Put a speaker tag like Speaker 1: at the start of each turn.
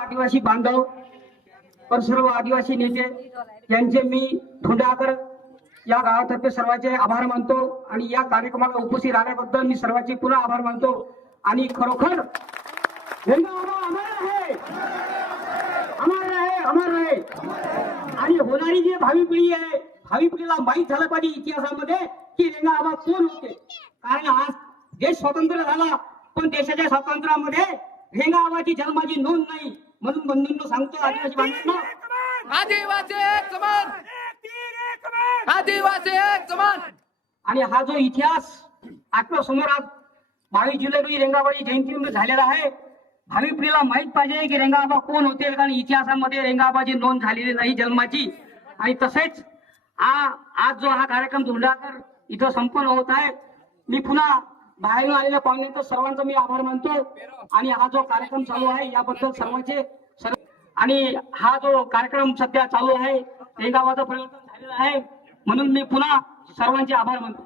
Speaker 1: आदिवासी बांधव पण सर्व आदिवासी नेते यांचे मी धोंडाकर या गावातर्फे सर्वांचे आभार मानतो आणि या कार्यक्रमाला उपस्थित राहण्याबद्दल मी सर्वांचे पुन्हा आभार मानतो आणि खरोखर अमर आहे. अमर आहे. आणि होणारी जी भावी पिढी आहे भावी पिढीला माहीत झालं पाहिजे इतिहासामध्ये की रेंगा आबा कोण होते? कारण आज देश स्वतंत्र झाला पण देशाच्या स्वातंत्र्यामध्ये रेंगा आबाची जन्माची नोंद नाही. म्हणून बंधूंनो सांगतो आदिवासी बांधवांना.
Speaker 2: आदिवासी एक समान आदिवासी एक समान
Speaker 1: आणि हा जो इतिहास आपल्यासमोर आज बावीस जुलै रोजी रेंगाबाई जयंती झालेला आहे. भावी पिढीला माहीत पाहिजे की रेंगाबा कोण होते कारण इतिहासामध्ये रेंगाबाची नोंद झालेली नाही जन्माची. आणि तसेच हा आज जो हा कार्यक्रम धुंडाकर इथं संपन्न होत आहे मी पुन्हा बाहेरून आलेल्या पाहुण्यांचा सर्वांचा मी आभार मानतो. आणि हा जो कार्यक्रम चालू आहे याबद्दल सर्वांचे आणि हा जो कार्यक्रम सध्या चालू आहे रेंगाबाचं परिवर्तन झालेलं आहे. म्हणून मी पुन्हा सर्वांचे आभार मानतो.